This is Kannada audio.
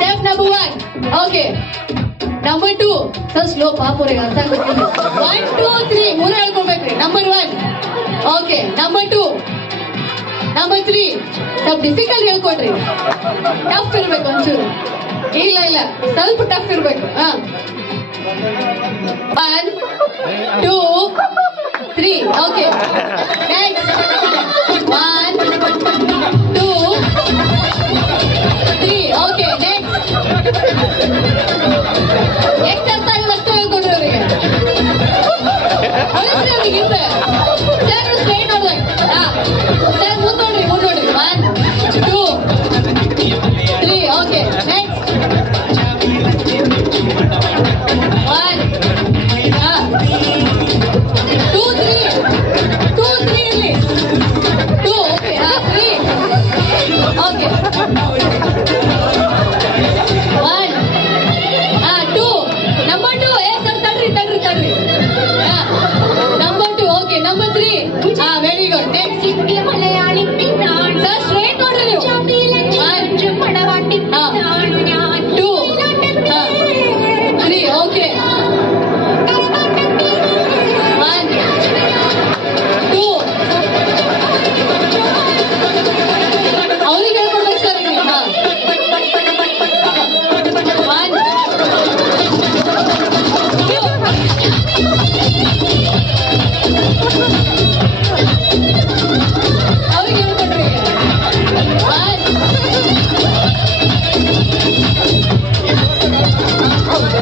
ಸ್ಟೆಪ್ ನಂಬರ್ 1 ಓಕೆ ನಂಬರ್ 2 ಸ್ವಲ್ಪ ಸ್ಲೋ ಪಾಪುರಿಗೆ ಅರ್ಥ ಆಗುತ್ತೆ 1 2 3 ಮೂರು ಹೇಳ್ಕೊಬೇಕ್ರಿ ನಂಬರ್ 1 ಓಕೆ ನಂಬರ್ 2 ನಂಬರ್ 3 ಸ್ವಲ್ಪ ಡಿಫಿಕಲ್ಟ್ ಹೇಳ್ಕೊಡ್ರಿ ಟಫ್ ಇರ್ಬೇಕು ಒಂಚೂರು ಇಲ್ಲ ಇಲ್ಲ ಸ್ವಲ್ಪ ಟಫ್ ಇರ್ಬೇಕು 1 2 3 ಓಕೆ ನೆಕ್ಸ್ಟ್ 1 2 3 ಓಕೆ ನೆಕ್ಸ್ಟ್ ಎಷ್ಟು ಅರ್ಥ ಆಗಿಲ್ಲ ಅಷ್ಟು ಹೇಳ್ಕೊಡ್ರಿ ಅವರಿಗೆ ಹೊಳಿಸ್ರಿ ಅವ್ರಿಗೆ ಹಿಂದೆ ಸರ್ ಸ್ಟ್ರೈಟ್ ನೋಡ್ಬೇಕು ಸರ್ ಮುಂದೆ ನೋಡ್ರಿ 1 2 3 ಓಕೆ ನೆಕ್ಸ್ಟ್ 1 2 3 ಇರ್ಲಿ 2 ಓಕೆ 3 ಓಕೆ 1 2 ನಂಬರ್ 2 ತಡ್ರಿ number 2 okay number 3 very good next Malayali sir